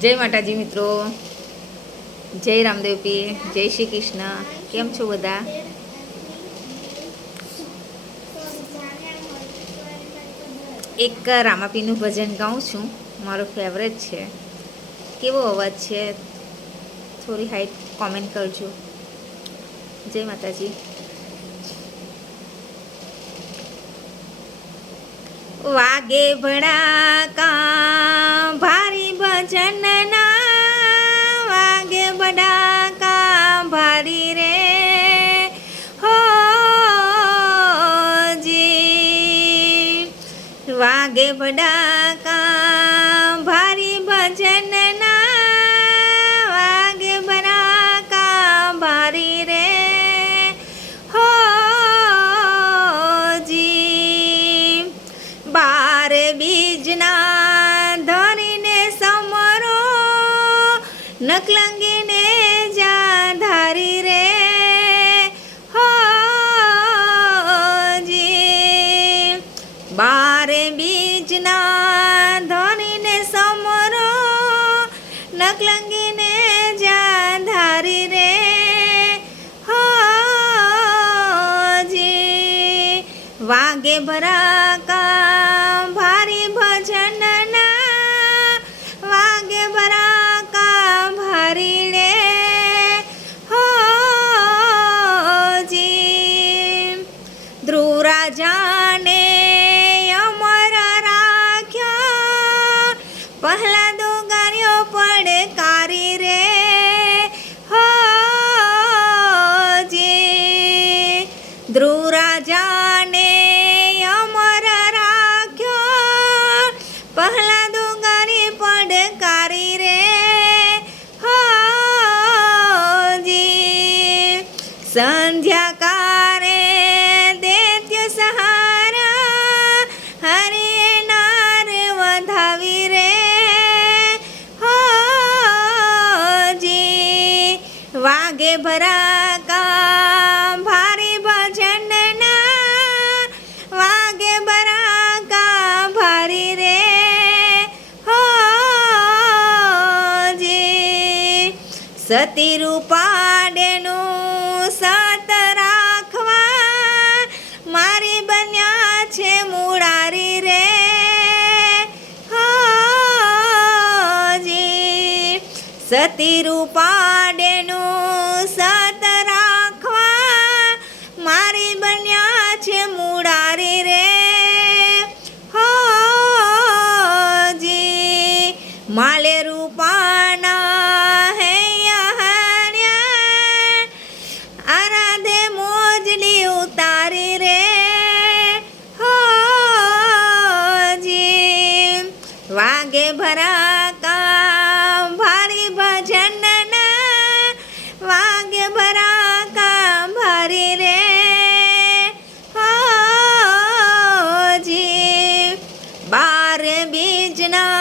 જય માતાજી મિત્રો. જય રામદેવપી જય શ્રી કૃષ્ણ. કેમ છો બધા? એક રામાપીનું ભજન ગાઉં છું. મારો ફેવરેટ છે. કેવો અવાજ છે? થોડી હાઈટ કોમેન્ટ કરજો. જય માતાજી. વાગે ભડાકા ભારી વાગે ભડાકા, ભારી ભજનના વાગે ભડાકા, ભારી રે. હો જી, બાર બીજના ધરીને સમરો નકલંગીને નકલંગીને જા ધારી રે, હો જી. વાગે ભરાકા ભારી ભજનના વાગે ભરાકા ભારી રે, હો જી. ધ્રુવ રાજાને અમર રાખ્યા. પહેલા રાજાને અમર રાખ્યો. પહેલા દો ગારી પડકારી રે. હજી. સંધ્યા કારે દૈત્ય સહારા હરે નાર વધાવી રે. હજી. વાગે ભારી સતી રૂપાડેનું સત રાખવા મારી બન્યા છે મુરારી રે. હો જી સતી રૂપાડેનું સત રાખવા મારી બન્યા છે મુરારી રે. હો જી માલે લાગે ભરા કા ભારી ભજનના વાગે ભરા કા ભારી રે. બાર બીજના